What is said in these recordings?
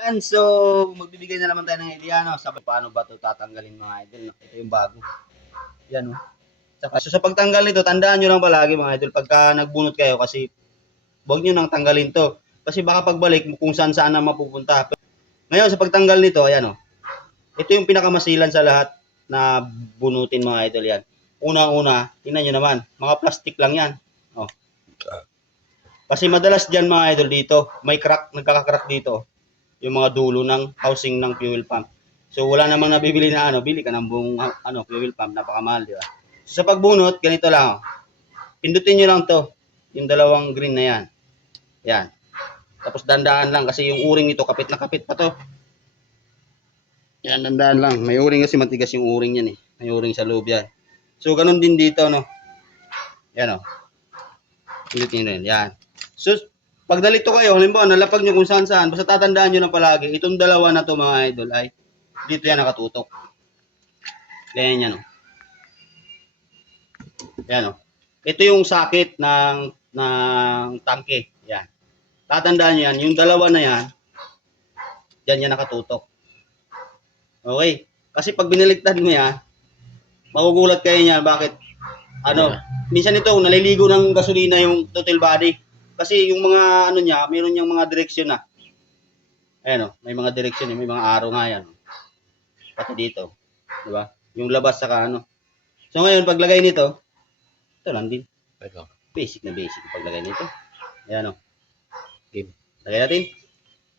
Yan, so magbibigay na naman tayo ng idea no, sa paano ba 'to tatanggalin mga idol no. Ito yung bago. Yan oh. So sa pagtanggal nito, tandaan niyo lang palagi mga idol pagka nagbunot kayo kasi huwag niyo nang tanggalin 'to. Kasi baka pagbalik kung saan-saan na mapupunta. Ngayon sa pagtanggal nito, ayan oh. Ito yung pinakamasilan sa lahat na bunutin mga idol yan. Una-una, tingnan niyo naman, mga plastic lang yan. Oh. Kasi madalas diyan mga idol dito, may crack, nagkaka-crack dito yung mga dulo ng housing ng fuel pump. So wala namang nabibili na ano, bili ka ng buong fuel pump, napakamahal, di ba? So sa pagbunot, ganito lang. Oh. Pindutin niyo lang 'to, yung dalawang green na 'yan. Yan. Tapos dandaan lang kasi yung uring nito kapit na kapit pa 'to. Yan, dandaan lang. May uring kasi matigas yung uring yan eh. May uring sa loob yan. So ganun din dito no. Yan oh. Pindutin niyo rin. Yan. So pag nalito kayo, halimbawa nalapag nyo kung saan-saan, basta tatandaan nyo lang palagi, itong dalawa na to mga idol ay dito yan nakatutok. Ganyan yan o. Yan o. Ito yung sakit ng tangke. Yan. Tatandaan nyo yan, yung dalawa na yan, dyan yan nakatutok. Okay. Kasi pag binaliktad mo yan, magugulat kayo niyan, bakit? Minsan ito, naliligo ng gasolina yung throttle body. Kasi yung mga niya, meron yung mga direksyon na. Ayan may mga direksyon, may mga arrow nga yan. Pati dito, di ba? Yung labas saka So ngayon paglagay nito, ito lang din. Basic na basic paglagay nito. Ayan Game. Lagay natin.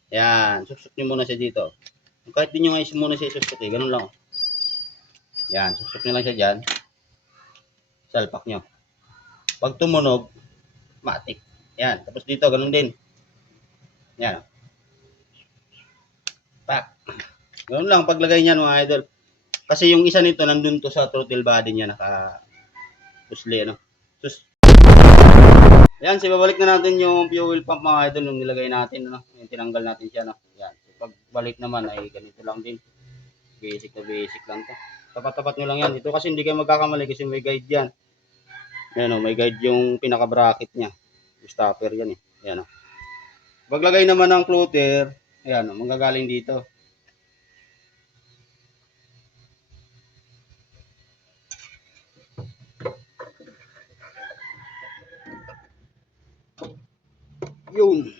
Ayan, susuk niyo muna siya dito. Kahit din nyo nga muna siya isusuk ganun lang. Ayan, susuk niyo lang siya dyan. Salpak nyo. Pag tumunog, matik. Yan. Tapos dito, ganun din. Yan. Tak. Ganun lang paglagay niyan mga idol. Kasi yung isa nito nandun to sa throttle body niya pusli Sus. Ayan, babalik na natin yung fuel pump mga idol yung nilagay natin yung tinanggal natin siya Yan. So, pagbalik naman ay ganito lang din. Basic na basic lang to. Tapat-tapat nyo lang yan. Ito kasi hindi kayo magkakamali kasi may guide yan. Ayan may guide yung pinaka-bracket niya. Yung stopper yan eh. Ayan Paglagay naman ng floater, ayan manggagaling dito. Yun.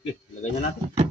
Okay, lagay na natin.